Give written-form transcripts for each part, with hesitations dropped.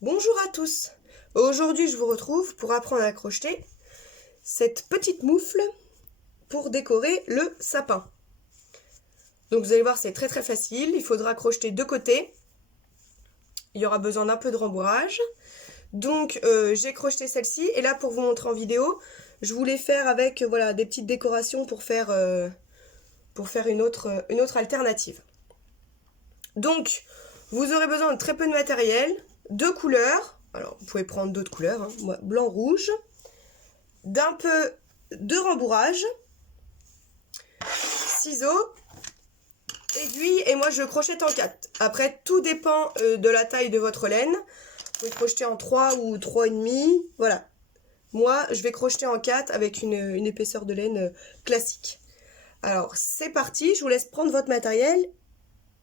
Bonjour à tous. Aujourd'hui, je vous retrouve pour apprendre à crocheter cette petite moufle pour décorer le sapin. Donc vous allez voir, c'est très facile. Il faudra crocheter deux côtés. Il y aura besoin d'un peu de rembourrage. Donc j'ai crocheté celle-ci et là pour vous montrer en vidéo, je voulais faire avec voilà des petites décorations pour faire une autre alternative. Donc vous aurez besoin de très peu de matériel, deux couleurs. Alors vous pouvez prendre d'autres couleurs, hein. Moi, blanc, rouge, d'un peu de rembourrage, ciseaux, aiguille et moi je crochette en 4. Après tout dépend de la taille de votre laine. Vous pouvez crocheter en 3 ou 3,5. Voilà. Moi je vais crocheter en 4 avec une épaisseur de laine classique. Alors c'est parti, je vous laisse prendre votre matériel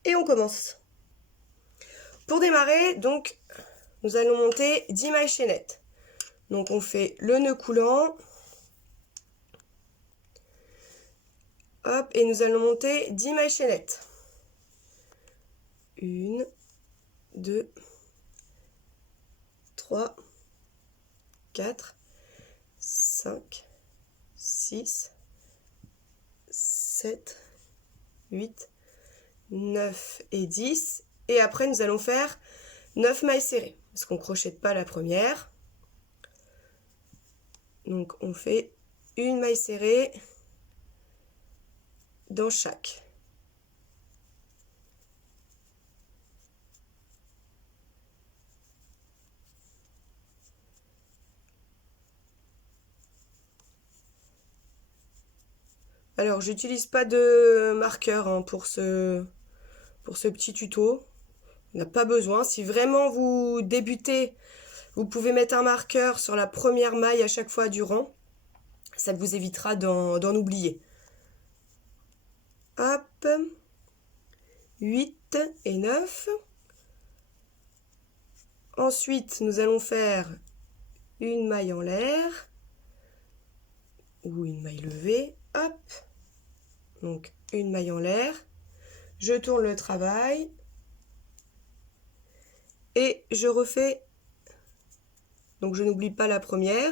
et on commence. Pour démarrer, donc nous allons monter 10 mailles chaînettes. Donc on fait le nœud coulant. Hop, et nous allons monter 10 mailles chaînettes. 1, 2, 3, 4, 5, 6, 7, 8, 9 et 10. Et après, nous allons faire 9 mailles serrées, parce qu'on ne crochette pas la première. Donc, on fait une maille serrée dans chaque. Alors, j'utilise pas de marqueur hein, pour ce petit tuto. On n'a pas besoin. Si vraiment vous débutez, vous pouvez mettre un marqueur sur la première maille à chaque fois du rang. Ça vous évitera d'en oublier. Hop, 8 et 9. Ensuite, nous allons faire une maille en l'air ou une maille levée. Hop, donc une maille en l'air. Je tourne le travail et je refais. Donc je n'oublie pas la première.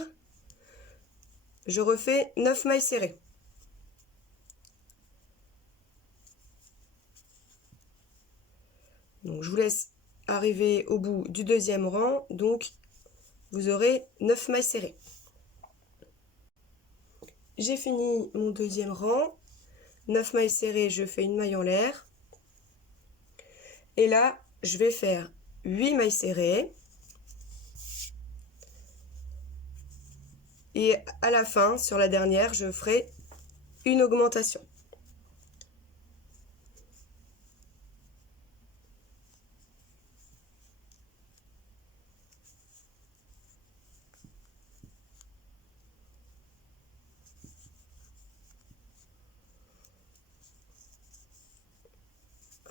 Je refais 9 mailles serrées. Donc je vous laisse arriver au bout du deuxième rang, donc vous aurez 9 mailles serrées. J'ai fini mon deuxième rang, 9 mailles serrées, je fais une maille en l'air. Et là, je vais faire 8 mailles serrées. Et à la fin, sur la dernière, je ferai une augmentation.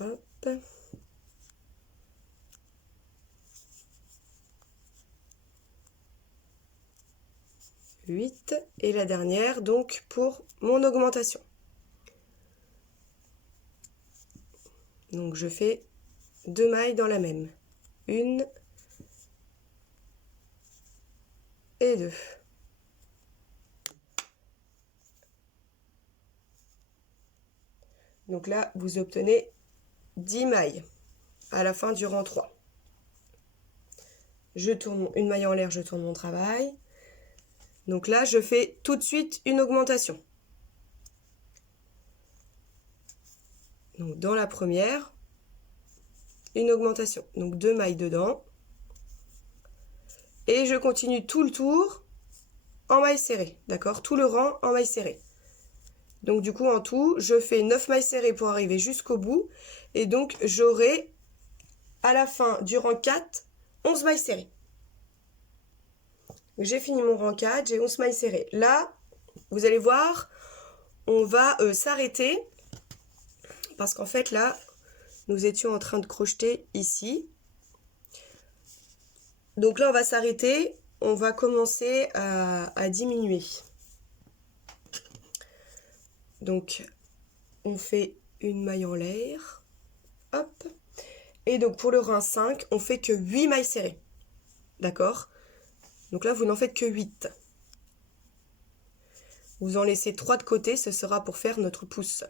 Hop. Et la dernière donc pour mon augmentation. Donc je fais 2 mailles dans la même. 1 et 2. Donc là, vous obtenez 10 mailles à la fin du rang 3. Je tourne une maille en l'air, je tourne mon travail. Donc là, je fais tout de suite une augmentation. Donc dans la première, une augmentation. Donc 2 mailles dedans. Et je continue tout le tour en maille serrée. D'accord? Tout le rang en maille serrée. Donc du coup, en tout, je fais 9 mailles serrées pour arriver jusqu'au bout. Et donc, j'aurai à la fin du rang 4, 11 mailles serrées. J'ai fini mon rang 4, j'ai 11 mailles serrées. Là, vous allez voir, on va s'arrêter parce qu'en fait, là, nous étions en train de crocheter ici. Donc là, on va s'arrêter. On va commencer à diminuer. Donc, on fait une maille en l'air. Hop. Et donc, pour le rang 5, on fait que 8 mailles serrées. d'accord? Donc là, vous n'en faites que 8. Vous en laissez 3 de côté, ce sera pour faire notre pouce.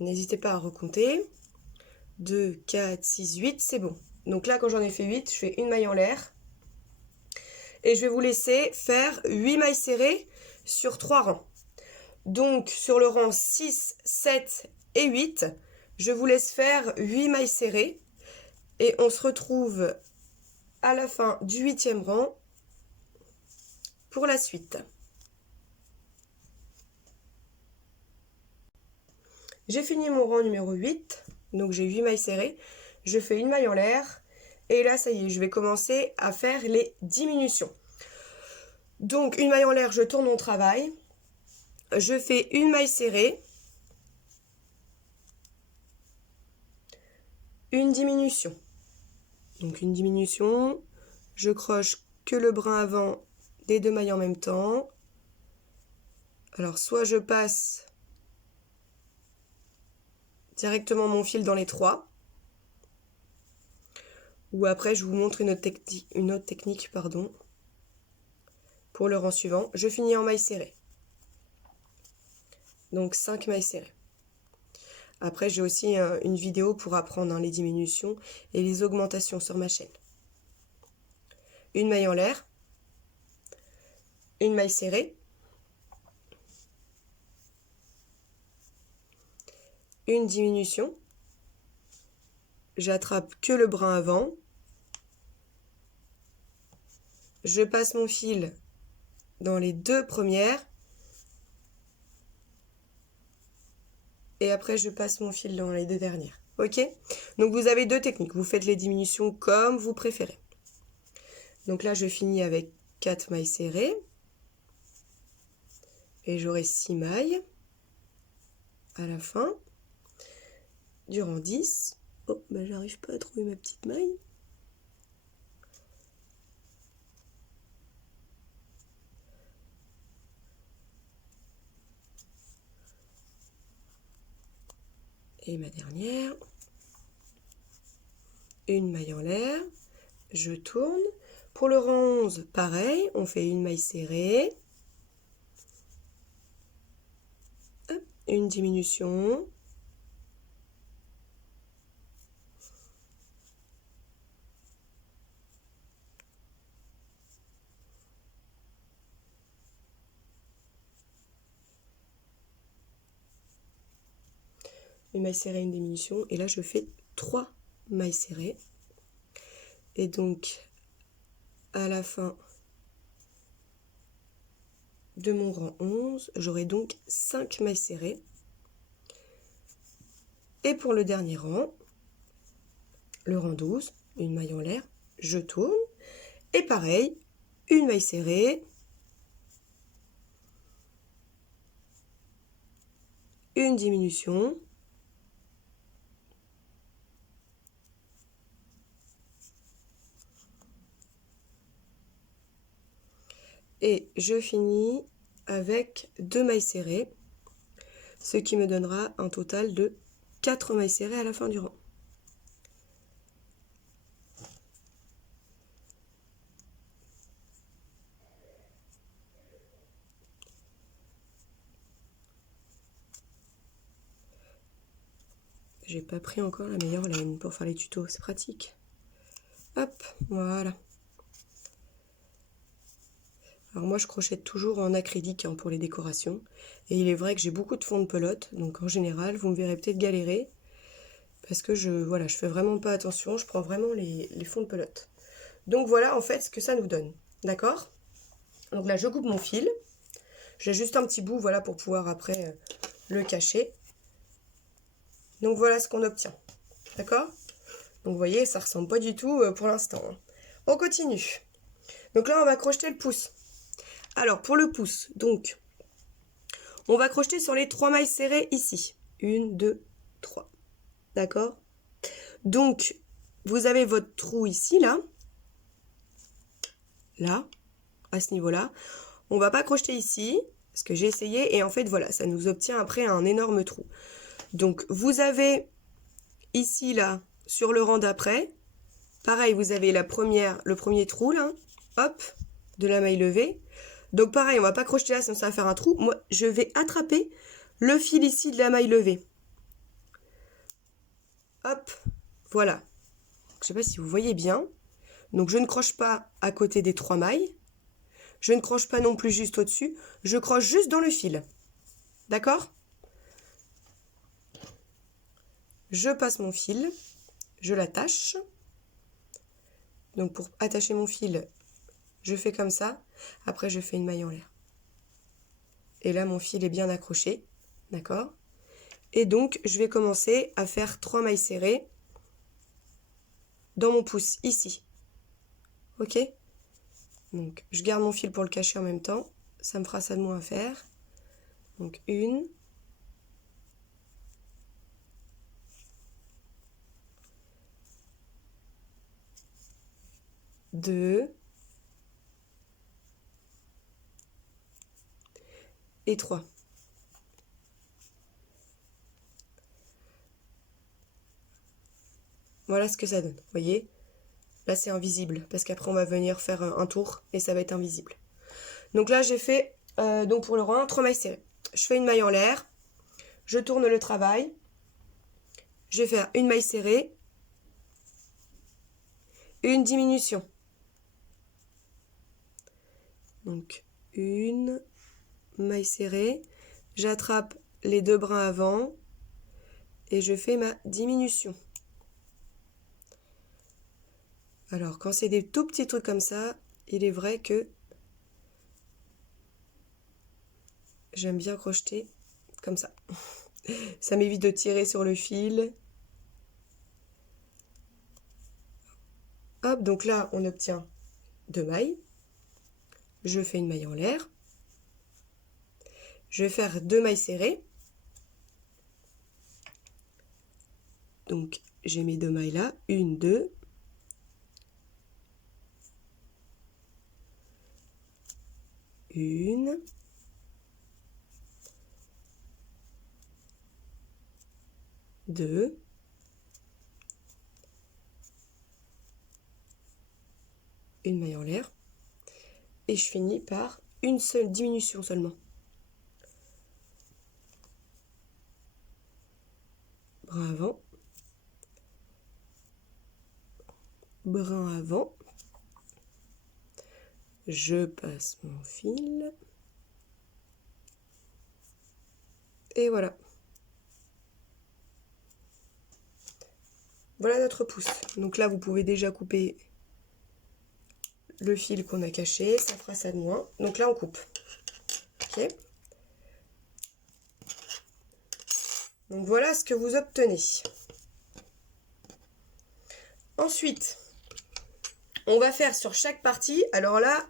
N'hésitez pas à recompter. 2, 4, 6, 8, c'est bon. Donc là, quand j'en ai fait 8, je fais une maille en l'air. Et je vais vous laisser faire 8 mailles serrées sur 3 rangs. Donc sur le rang 6, 7 et 8, je vous laisse faire 8 mailles serrées. Et on se retrouve à la fin du 8e rang pour la suite. J'ai fini mon rang numéro 8, donc j'ai 8 mailles serrées. Je fais une maille en l'air. Et là, ça y est, je vais commencer à faire les diminutions. Donc, une maille en l'air, je tourne mon travail. Je fais une maille serrée. Une diminution. Donc, une diminution. Je croche que le brin avant des 2 mailles en même temps. Alors, soit je passe directement mon fil dans les 3. Ou après, je vous montre une autre technique, pour le rang suivant. Je finis en maille serrée. Donc 5 mailles serrées. Après, j'ai aussi une vidéo pour apprendre les diminutions et les augmentations sur ma chaîne. Une maille en l'air. Une maille serrée. Une diminution. J'attrape que le brin avant. Je passe mon fil dans les 2 premières. Et après, je passe mon fil dans les 2 dernières. Ok? Donc, vous avez 2 techniques. Vous faites les diminutions comme vous préférez. Donc là, je finis avec 4 mailles serrées. Et j'aurai 6 mailles à la fin. Du rang 10. Oh, ben j'arrive pas à trouver ma petite maille. Et ma dernière, une maille en l'air, je tourne. Pour le rang 11, pareil, on fait une maille serrée, hop, une diminution, une maille serrée, une diminution, et là je fais 3 mailles serrées. Et donc, à la fin de mon rang 11, j'aurai donc 5 mailles serrées. Et pour le dernier rang, le rang 12, une maille en l'air, je tourne. Et pareil, une maille serrée, une diminution, et je finis avec 2 mailles serrées, ce qui me donnera un total de 4 mailles serrées à la fin du rang. J'ai pas pris encore la meilleure laine pour faire les tutos, c'est pratique. Hop, voilà. Alors moi je crochète toujours en acrylique pour les décorations. Et il est vrai que j'ai beaucoup de fond de pelote, donc en général vous me verrez peut-être galérer. Parce que je fais vraiment pas attention, je prends vraiment les fonds de pelote. Donc voilà en fait ce que ça nous donne, d'accord? Donc là je coupe mon fil. J'ai juste un petit bout, voilà, pour pouvoir après le cacher. Donc voilà ce qu'on obtient, d'accord? Donc vous voyez, ça ressemble pas du tout pour l'instant. On continue. Donc là on va crocheter le pouce. Alors pour le pouce, donc on va crocheter sur les 3 mailles serrées ici. 1, 2, 3. D'accord? Donc, vous avez votre trou ici, là. Là, à ce niveau-là. On va pas crocheter ici, parce que j'ai essayé, et en fait, voilà, ça nous obtient après un énorme trou. Donc, vous avez ici, là, sur le rang d'après, pareil, vous avez le premier trou, là, hop, de la maille levée. Donc, pareil, on va pas crocheter là, sinon ça va faire un trou. Moi, je vais attraper le fil ici de la maille levée. Hop, voilà. Je sais pas si vous voyez bien. Donc, je ne croche pas à côté des 3 mailles. Je ne croche pas non plus juste au-dessus. Je croche juste dans le fil. D'accord? Je passe mon fil. Je l'attache. Donc, pour attacher mon fil, je fais comme ça. Après, je fais une maille en l'air. Et là, mon fil est bien accroché. D'accord? Et donc, je vais commencer à faire 3 mailles serrées dans mon pouce, ici. Ok? Donc, je garde mon fil pour le cacher en même temps. Ça me fera ça de moins à faire. Donc, 1, 2 et 3. Voilà ce que ça donne. Vous voyez? Là, c'est invisible parce qu'après, on va venir faire un tour et ça va être invisible. Donc là, j'ai fait, donc pour le rang 1, 3 mailles serrées. Je fais une maille en l'air. Je tourne le travail. Je vais faire une maille serrée. Une diminution. Donc, une maille serrée. J'attrape les 2 brins avant et je fais ma diminution. Alors, quand c'est des tout petits trucs comme ça, il est vrai que j'aime bien crocheter comme ça. Ça m'évite de tirer sur le fil. Hop, donc là, on obtient 2 mailles. Je fais une maille en l'air. Je vais faire 2 mailles serrées. Donc, j'ai mes 2 mailles là. 1, 2. Une. Deux. Une maille en l'air. Et je finis par une seule diminution seulement. Brin avant. Brin avant. Je passe mon fil. Et voilà. Voilà notre pouce. Donc là, vous pouvez déjà couper le fil qu'on a caché. Ça fera ça de moins. Donc là, on coupe. Ok. Donc voilà ce que vous obtenez. Ensuite, on va faire sur chaque partie. Alors là,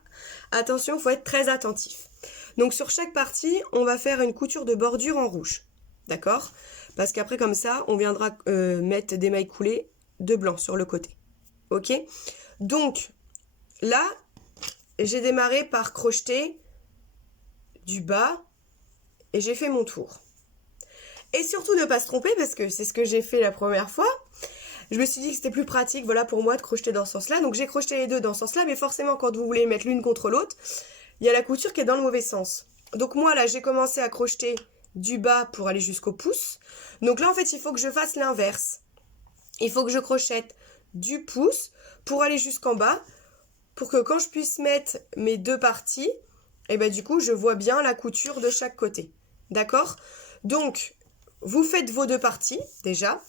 attention, il faut être très attentif. Donc sur chaque partie, on va faire une couture de bordure en rouge. D'accord? Parce qu'après, comme ça, on viendra mettre des mailles coulées de blanc sur le côté. Ok? Donc, là, j'ai démarré par crocheter du bas et j'ai fait mon tour. Et surtout, ne pas se tromper, parce que c'est ce que j'ai fait la première fois. Je me suis dit que c'était plus pratique, voilà, pour moi de crocheter dans ce sens-là. Donc, j'ai crocheté les deux dans ce sens-là, mais forcément, quand vous voulez mettre l'une contre l'autre, il y a la couture qui est dans le mauvais sens. Donc, moi, là, j'ai commencé à crocheter du bas pour aller jusqu'au pouce. Donc là, en fait, il faut que je fasse l'inverse. Il faut que je crochette du pouce pour aller jusqu'en bas, pour que quand je puisse mettre mes deux parties, et ben du coup, je vois bien la couture de chaque côté. D'accord? Donc, vous faites vos deux parties, déjà,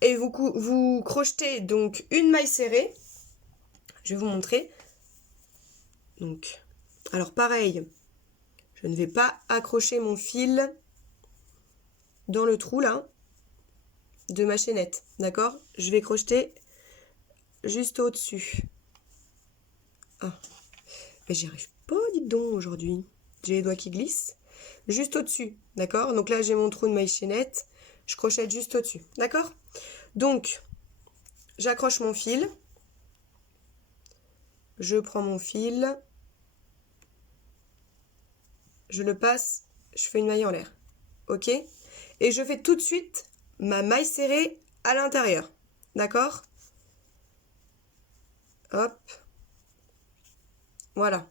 et vous crochetez donc une maille serrée. Je vais vous montrer. Donc, alors pareil, je ne vais pas accrocher mon fil dans le trou, là, de ma chaînette, d'accord? Je vais crocheter juste au-dessus. Ah, mais j'y arrive pas, dites donc, aujourd'hui. J'ai les doigts qui glissent. Juste au-dessus, d'accord? Donc là, j'ai mon trou de maille chaînette. je crochète juste au-dessus, d'accord? Donc, j'accroche mon fil. Je prends mon fil. Je le passe, je fais une maille en l'air. Ok? Et je fais tout de suite ma maille serrée à l'intérieur. D'accord? Hop. Voilà.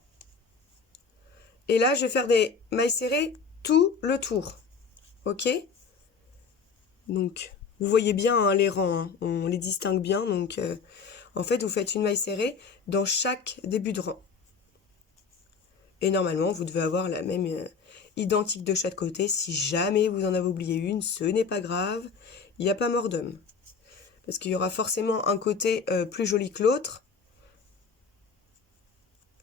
Et là, je vais faire des mailles serrées tout le tour. Ok? Donc, vous voyez bien hein, les rangs, hein, on les distingue bien. Donc, en fait, vous faites une maille serrée dans chaque début de rang. Et normalement, vous devez avoir la même identique de chaque côté. Si jamais vous en avez oublié une, ce n'est pas grave. Il n'y a pas mort d'homme. Parce qu'il y aura forcément un côté plus joli que l'autre.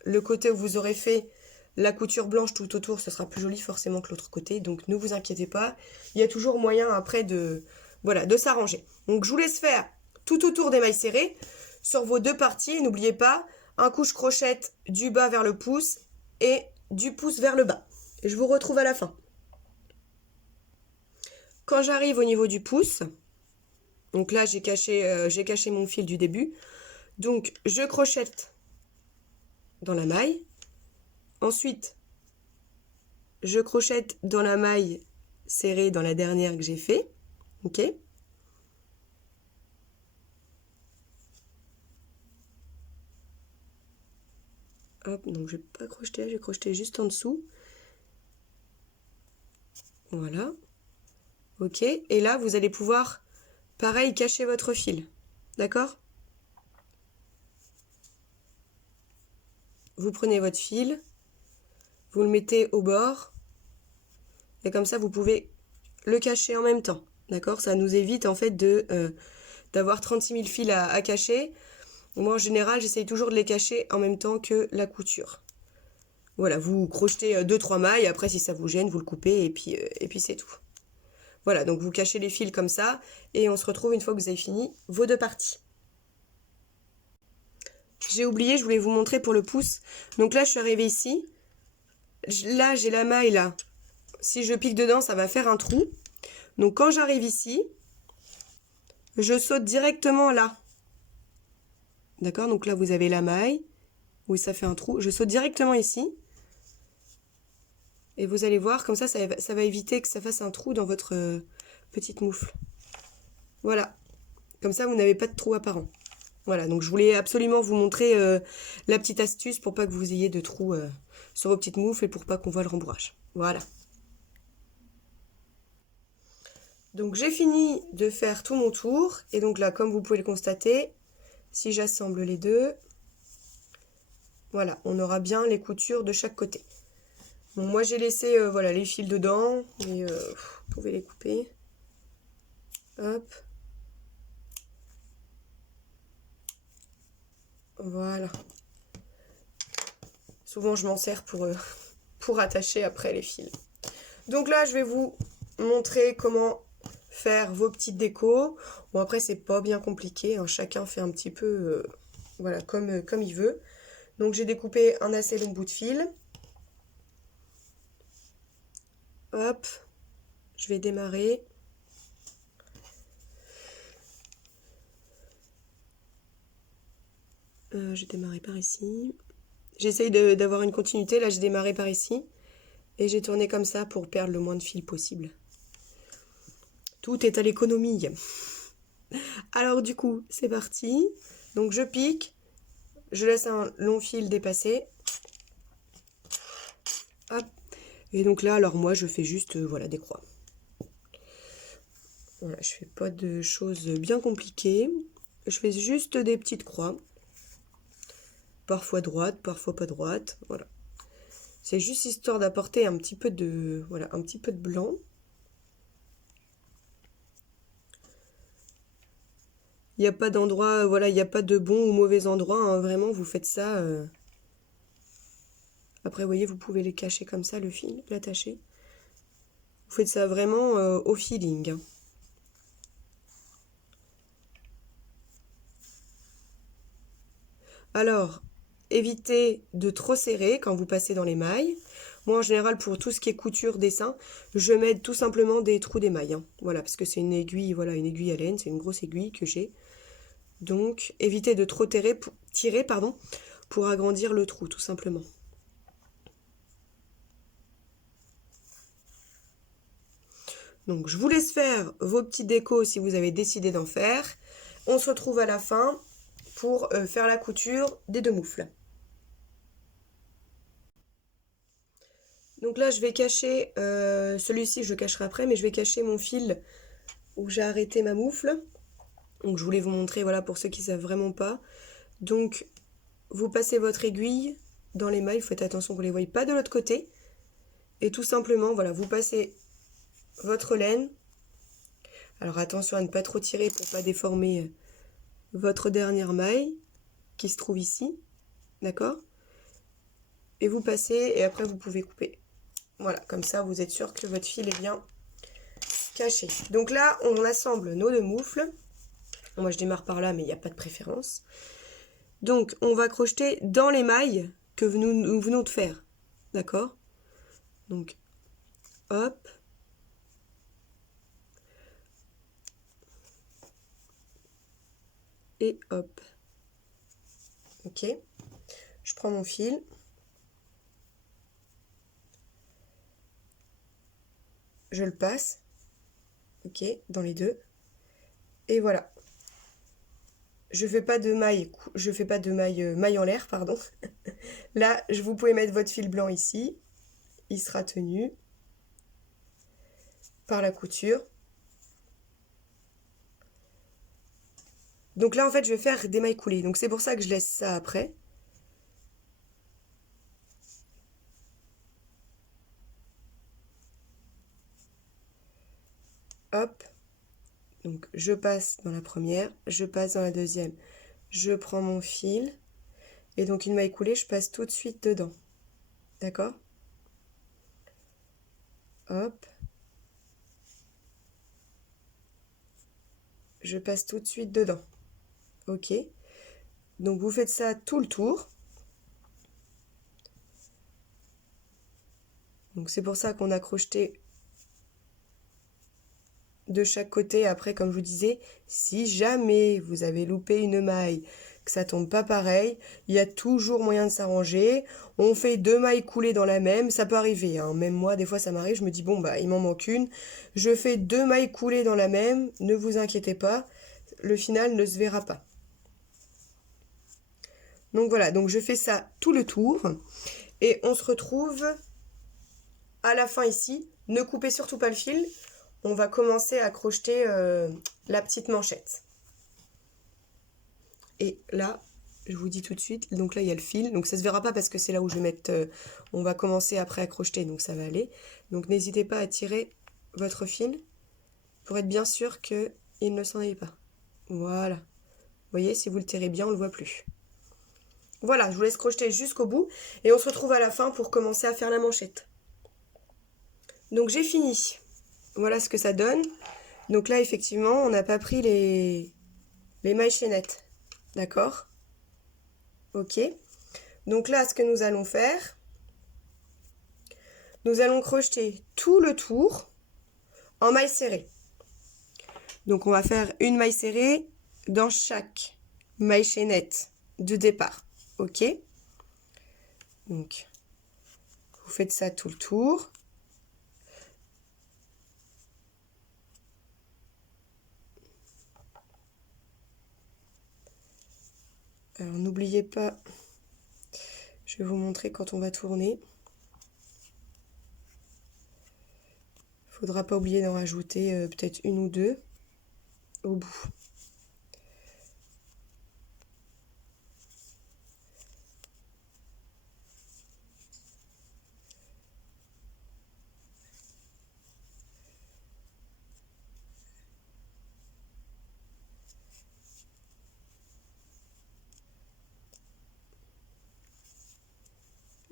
Le côté où vous aurez fait la couture blanche tout autour, ce sera plus joli forcément que l'autre côté. Donc ne vous inquiétez pas. Il y a toujours moyen après de s'arranger. Donc je vous laisse faire tout autour des mailles serrées sur vos deux parties. Et n'oubliez pas, un coup je crochette du bas vers le pouce et du pouce vers le bas. Et je vous retrouve à la fin. Quand j'arrive au niveau du pouce, donc là j'ai caché mon fil du début. Donc je crochette dans la maille. Ensuite, je crochette dans la maille serrée dans la dernière que j'ai fait. Ok? Hop, donc je n'ai pas crocheté, j'ai crocheté juste en dessous. Voilà. Ok, et là vous allez pouvoir, pareil, cacher votre fil. D'accord? Vous prenez votre fil, vous le mettez au bord, et comme ça vous pouvez le cacher en même temps. D'accord? Ça nous évite en fait d'avoir 36 000 fils à cacher. Moi en général j'essaye toujours de les cacher en même temps que la couture. Voilà, vous crochetez 2-3 mailles, après si ça vous gêne, vous le coupez et puis c'est tout. Voilà, donc vous cachez les fils comme ça et on se retrouve une fois que vous avez fini vos deux parties. J'ai oublié, je voulais vous montrer pour le pouce. Donc là, je suis arrivée ici. Là, j'ai la maille là. Si je pique dedans, ça va faire un trou. Donc quand j'arrive ici, je saute directement là. D'accord? Donc là, vous avez la maille. Oui, ça fait un trou. Je saute directement ici. Et vous allez voir, comme ça va éviter que ça fasse un trou dans votre petite moufle. Voilà. Comme ça, vous n'avez pas de trou apparent. Voilà, donc je voulais absolument vous montrer la petite astuce pour pas que vous ayez de trous sur vos petites moufles et pour pas qu'on voit le rembourrage. Voilà. Donc j'ai fini de faire tout mon tour. Et donc là, comme vous pouvez le constater, si j'assemble les deux, voilà, on aura bien les coutures de chaque côté. Bon, moi j'ai laissé voilà, les fils dedans, mais vous pouvez les couper. Hop. Voilà. Souvent je m'en sers pour attacher après les fils. Donc là je vais vous montrer comment faire vos petites décos. Bon après c'est pas bien compliqué, hein. Chacun fait un petit peu voilà, comme il veut. Donc j'ai découpé un assez long bout de fil. Hop, je vais démarrer. J'ai démarré par ici. J'essaye d'avoir une continuité. Là, j'ai démarré par ici. Et j'ai tourné comme ça pour perdre le moins de fil possible. Tout est à l'économie. Alors du coup, c'est parti. Donc je pique. Je laisse un long fil dépasser. Hop. Et donc là, alors moi, je fais juste voilà, des croix. Voilà, je fais pas de choses bien compliquées. Je fais juste des petites croix. Parfois droite, parfois pas droite, voilà. C'est juste histoire d'apporter un petit peu de, voilà, un petit peu de blanc. Il n'y a pas d'endroit, voilà, il n'y a pas de bon ou mauvais endroit, hein, vraiment, vous faites ça. Après, vous voyez, vous pouvez les cacher comme ça, le fil, l'attacher. Vous faites ça vraiment au feeling, hein. Alors, évitez de trop serrer quand vous passez dans les mailles. Moi en général pour tout ce qui est couture, dessin, je mets tout simplement des trous d'émail. Hein. Voilà, parce que c'est une aiguille, voilà, une aiguille à laine, c'est une grosse aiguille que j'ai. Donc évitez de trop tirer, pour agrandir le trou tout simplement. Donc je vous laisse faire vos petits décos si vous avez décidé d'en faire. On se retrouve à la fin pour faire la couture des 2 moufles. Donc là je vais cacher, celui-ci je le cacherai après, mais je vais cacher mon fil où j'ai arrêté ma moufle. Donc je voulais vous montrer, voilà, pour ceux qui ne savent vraiment pas. Donc vous passez votre aiguille dans les mailles, faites attention que vous ne les voyez pas de l'autre côté. Et tout simplement, voilà, vous passez votre laine. Alors attention à ne pas trop tirer pour ne pas déformer votre dernière maille qui se trouve ici. D'accord? Et vous passez et après vous pouvez couper. Voilà, comme ça vous êtes sûr que votre fil est bien caché. Donc là, on assemble nos 2 moufles. Moi je démarre par là, mais il n'y a pas de préférence. Donc on va crocheter dans les mailles que nous venons de faire. D'accord? Donc hop. Et hop. Ok. Je prends mon fil. Je le passe. Ok, dans les 2. Et voilà. Je fais pas de maille, maille en l'air, pardon. Là, vous pouvez mettre votre fil blanc ici. Il sera tenu par la couture. Donc là, en fait, je vais faire des mailles coulées. Donc c'est pour ça que je laisse ça après. Hop. Donc je passe dans la première, je passe dans la deuxième. Je prends mon fil. Et donc une maille coulée, je passe tout de suite dedans. D'accord? Hop. Je passe tout de suite dedans. Ok. Donc vous faites ça tout le tour. Donc c'est pour ça qu'on a crocheté de chaque côté. Après, comme je vous disais, si jamais vous avez loupé une maille, que ça tombe pas pareil, il y a toujours moyen de s'arranger. On fait 2 mailles coulées dans la même, ça peut arriver, hein. Même moi, des fois ça m'arrive, je me dis bon bah il m'en manque une. Je fais 2 mailles coulées dans la même, ne vous inquiétez pas, le final ne se verra pas. Donc voilà, donc je fais ça tout le tour et on se retrouve à la fin ici. Ne coupez surtout pas le fil. On va commencer à crocheter la petite manchette. Et là, je vous dis tout de suite, donc là il y a le fil, donc ça se verra pas parce que c'est là où je vais mettre, on va commencer après à crocheter, donc ça va aller. Donc n'hésitez pas à tirer votre fil pour être bien sûr qu'il ne s'en aille pas. Voilà. Vous voyez, si vous le tirez bien, on le voit plus. Voilà, je vous laisse crocheter jusqu'au bout et on se retrouve à la fin pour commencer à faire la manchette. Donc j'ai fini. Voilà ce que ça donne. Donc là, effectivement, on n'a pas pris les mailles chaînettes. D'accord? Ok. Donc là, ce que nous allons faire, nous allons crocheter tout le tour en maille serrée. Donc on va faire une maille serrée dans chaque maille chaînette de départ. Ok? Donc, vous faites ça tout le tour. Alors n'oubliez pas, je vais vous montrer quand on va tourner. Il ne faudra pas oublier d'en rajouter peut-être une ou deux au bout.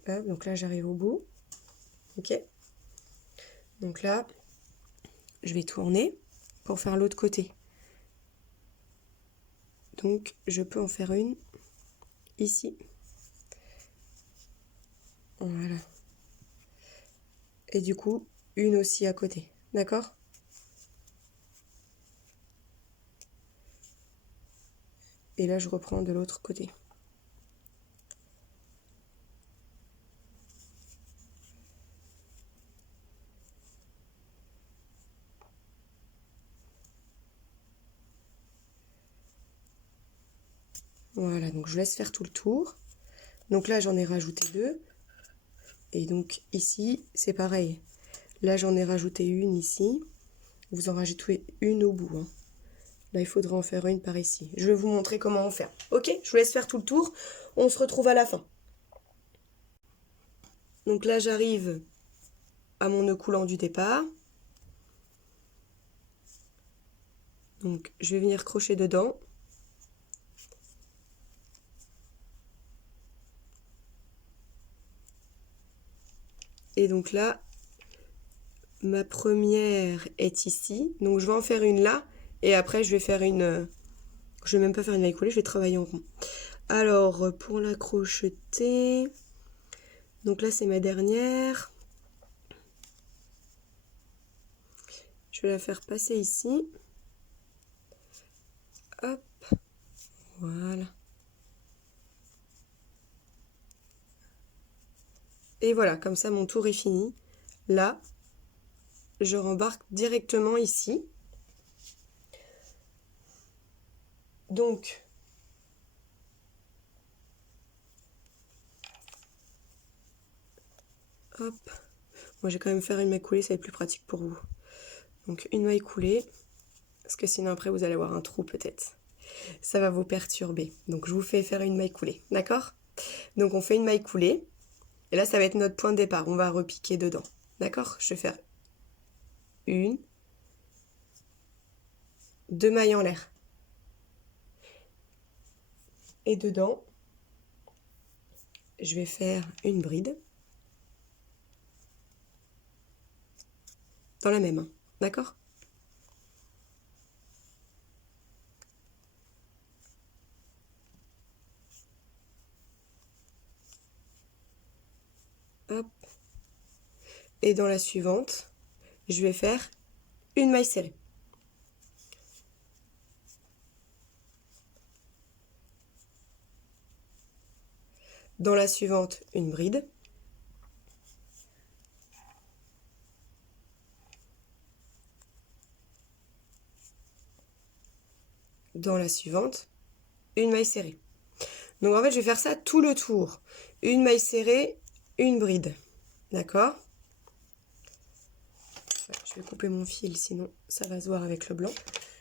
Hop, donc là j'arrive au bout. Ok. Donc là, je vais tourner pour faire l'autre côté. Donc je peux en faire une ici. Voilà. Et du coup, une aussi à côté. D'accord? Et là, je reprends de l'autre côté. Voilà, donc je laisse faire tout le tour. Donc là, j'en ai rajouté 2. Et donc ici, c'est pareil. Là, j'en ai rajouté une ici. Vous en rajoutez une au bout. Hein. Là, il faudra en faire une par ici. Je vais vous montrer comment on fait. Ok, je vous laisse faire tout le tour. On se retrouve à la fin. Donc là, j'arrive à mon nœud coulant du départ. Donc, je vais venir crocher dedans. Et donc là, ma première est ici. Donc, je vais en faire une là. Et après, je vais faire une... Je vais même pas faire une maille coulée, je vais travailler en rond. Alors, pour la crocheter... Donc là, c'est ma dernière. Je vais la faire passer ici. Hop. Voilà. Et voilà, comme ça, mon tour est fini. Là, je rembarque directement ici. Donc, hop. Moi, je vais quand même faire une maille coulée, ça va être plus pratique pour vous. Donc, une maille coulée. Parce que sinon, après, vous allez avoir un trou peut-être. Ça va vous perturber. Donc, je vous fais faire une maille coulée. D'accord? Donc, on fait une maille coulée. Et là, ça va être notre point de départ. On va repiquer dedans. D'accord? Je vais faire une, 2 mailles en l'air. Et dedans, je vais faire une bride. Dans la même, hein. D'accord? Hop. Et dans la suivante, je vais faire une maille serrée. Dans la suivante, une bride. Dans la suivante, une maille serrée. Donc en fait, je vais faire ça tout le tour. Une maille serrée, une bride. D'accord? Je vais couper mon fil, sinon ça va se voir avec le blanc.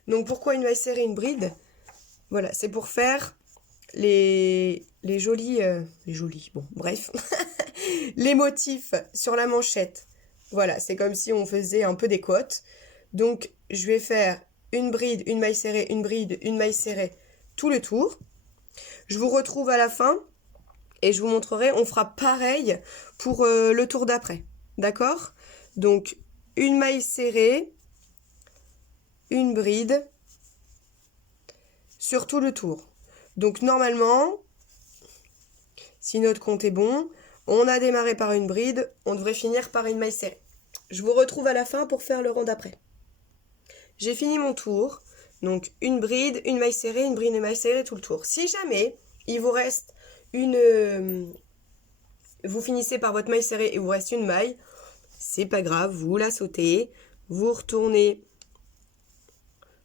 Donc pourquoi une maille serrée, une bride? Voilà, c'est pour faire les jolis... les jolis, bon, bref. Les motifs sur la manchette. Voilà, c'est comme si on faisait un peu des côtes. Donc, je vais faire une bride, une maille serrée, une bride, une maille serrée, tout le tour. Je vous retrouve à la fin et je vous montrerai, on fera pareil pour le tour d'après. D'accord? Donc, une maille serrée, une bride sur tout le tour. Donc, normalement, si notre compte est bon, on a démarré par une bride, on devrait finir par une maille serrée. Je vous retrouve à la fin pour faire le rang d'après. J'ai fini mon tour, donc une bride, une maille serrée, une bride, une maille serrée, tout le tour. Si jamais il vous reste une... vous finissez par votre maille serrée et il vous reste une maille, c'est pas grave, vous la sautez, vous retournez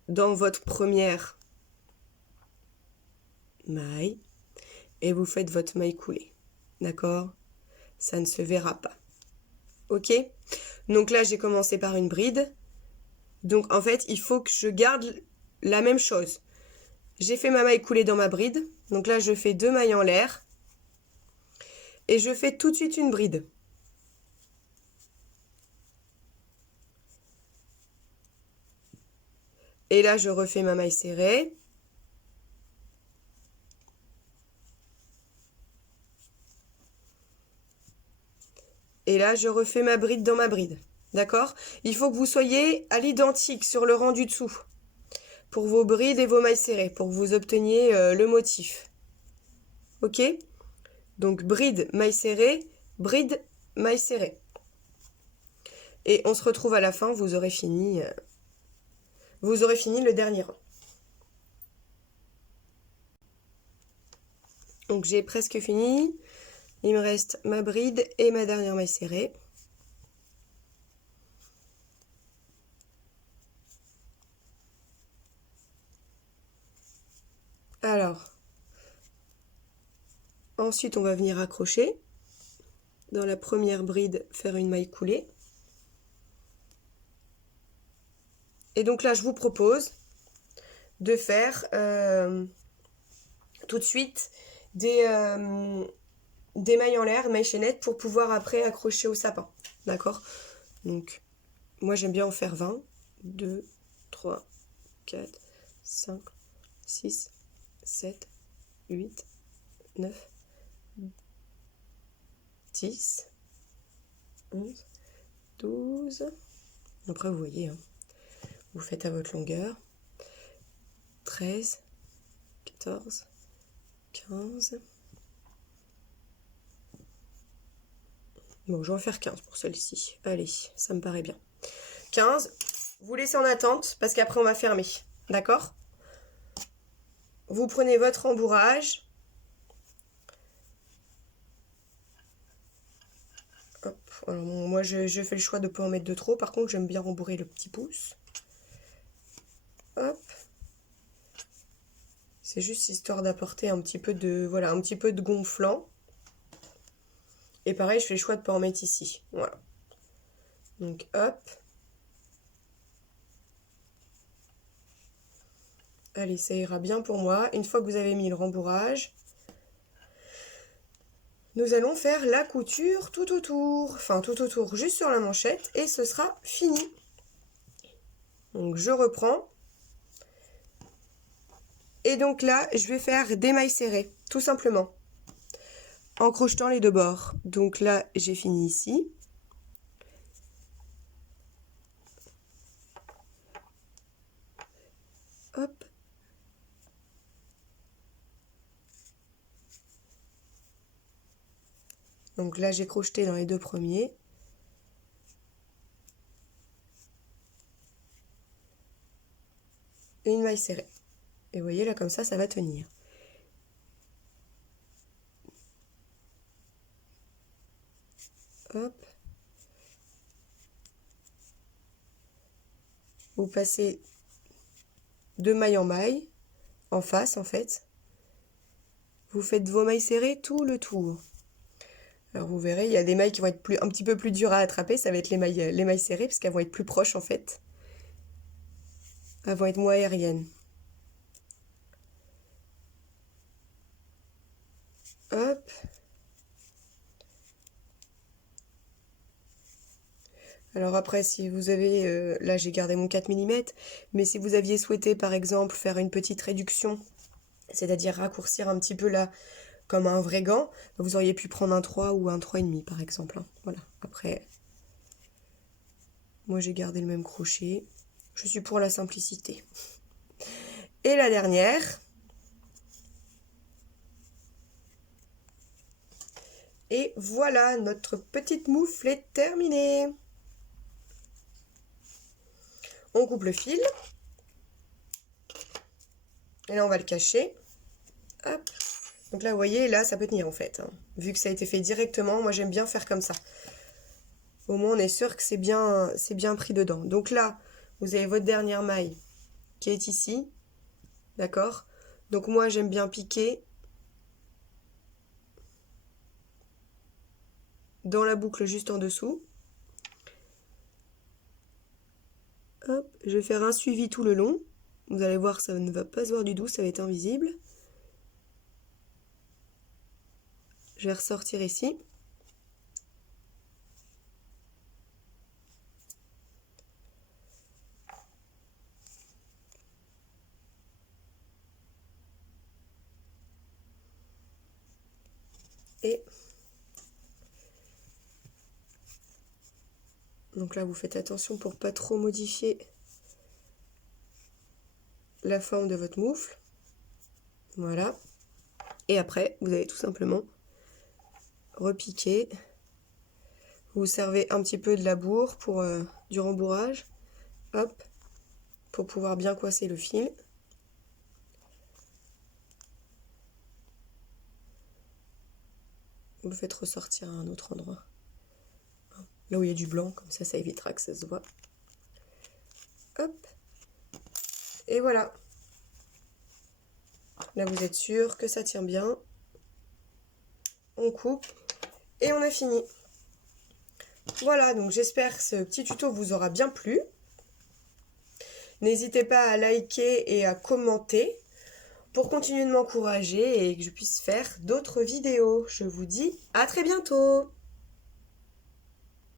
dans votre première maille et vous faites votre maille coulée. D'accord? Ça ne se verra pas. Ok? Donc là, j'ai commencé par une bride. Donc en fait, il faut que je garde la même chose. J'ai fait ma maille coulée dans ma bride. Donc là, je fais 2 mailles en l'air. Et je fais tout de suite une bride. Et là, je refais ma maille serrée. Et là, je refais ma bride dans ma bride. D'accord? Il faut que vous soyez à l'identique sur le rang du dessous. Pour vos brides et vos mailles serrées. Pour que vous obteniez le motif. Ok? Donc, bride, maille serrée, bride, maille serrée. Et on se retrouve à la fin, vous aurez fini le dernier rang. Donc j'ai presque fini. Il me reste ma bride et ma dernière maille serrée. Alors, ensuite on va venir accrocher. Dans la première bride, faire une maille coulée. Et donc là, je vous propose de faire tout de suite des mailles en l'air, mailles chaînettes, pour pouvoir après accrocher au sapin. D'accord? Donc, moi j'aime bien en faire 20. 2, 3, 4, 5, 6, 7, 8, 9, 10, 11, 12. Après, vous voyez, hein, vous faites à votre longueur. 13, 14, 15. Bon, je vais en faire 15 pour celle-ci. Allez, ça me paraît bien. 15, vous laissez en attente parce qu'après on va fermer. D'accord? Vous prenez votre rembourrage. Hop. Alors, moi, je fais le choix de ne pas en mettre de trop. Par contre, j'aime bien rembourrer le petit pouce. Hop. C'est juste histoire d'apporter un petit peu de, voilà, un petit peu de gonflant. Et pareil, je fais le choix de ne pas en mettre ici. Voilà. Donc, hop. Allez, ça ira bien pour moi. Une fois que vous avez mis le rembourrage, nous allons faire la couture tout autour. Enfin, tout autour, juste sur la manchette. Et ce sera fini. Donc, je reprends. Et donc là, je vais faire des mailles serrées, tout simplement. En crochetant les deux bords. Donc là, j'ai fini ici. Hop. Donc là, j'ai crocheté dans les deux premiers. Et une maille serrée. Et vous voyez, là, comme ça va tenir. Hop. Vous passez de maille en maille, en face, en fait. Vous faites vos mailles serrées tout le tour. Alors, vous verrez, il y a des mailles qui vont être un petit peu plus dures à attraper. Ça va être les mailles serrées, parce qu'elles vont être plus proches, en fait. Elles vont être moins aériennes. Hop. Alors après, si vous avez, là j'ai gardé mon 4 mm, mais si vous aviez souhaité par exemple faire une petite réduction, c'est-à-dire raccourcir un petit peu là, comme un vrai gant, vous auriez pu prendre un 3 ou un 3,5 par exemple. Hein. Voilà, après, moi j'ai gardé le même crochet, je suis pour la simplicité. Et la dernière. Et voilà, notre petite moufle est terminée. On coupe le fil. Et là, on va le cacher. Hop. Donc là, vous voyez, là, ça peut tenir en fait. Hein. Vu que ça a été fait directement, moi j'aime bien faire comme ça. Au moins, on est sûr que c'est bien pris dedans. Donc là, vous avez votre dernière maille qui est ici. D'accord? Donc moi, j'aime bien piquer dans la boucle juste en dessous. Hop, je vais faire un suivi tout le long. Vous allez voir, ça ne va pas se voir du tout, ça va être invisible. Je vais ressortir ici. Et donc là, vous faites attention pour pas trop modifier la forme de votre moufle. Voilà. Et après, vous allez tout simplement repiquer. Vous servez un petit peu de labour pour du rembourrage. Hop, pour pouvoir bien coincer le fil. Vous le faites ressortir à un autre endroit. Là où il y a du blanc, comme ça évitera que ça se voit. Hop. Et voilà. Là, vous êtes sûr que ça tient bien. On coupe et on a fini. Voilà, donc j'espère que ce petit tuto vous aura bien plu. N'hésitez pas à liker et à commenter pour continuer de m'encourager et que je puisse faire d'autres vidéos. Je vous dis à très bientôt!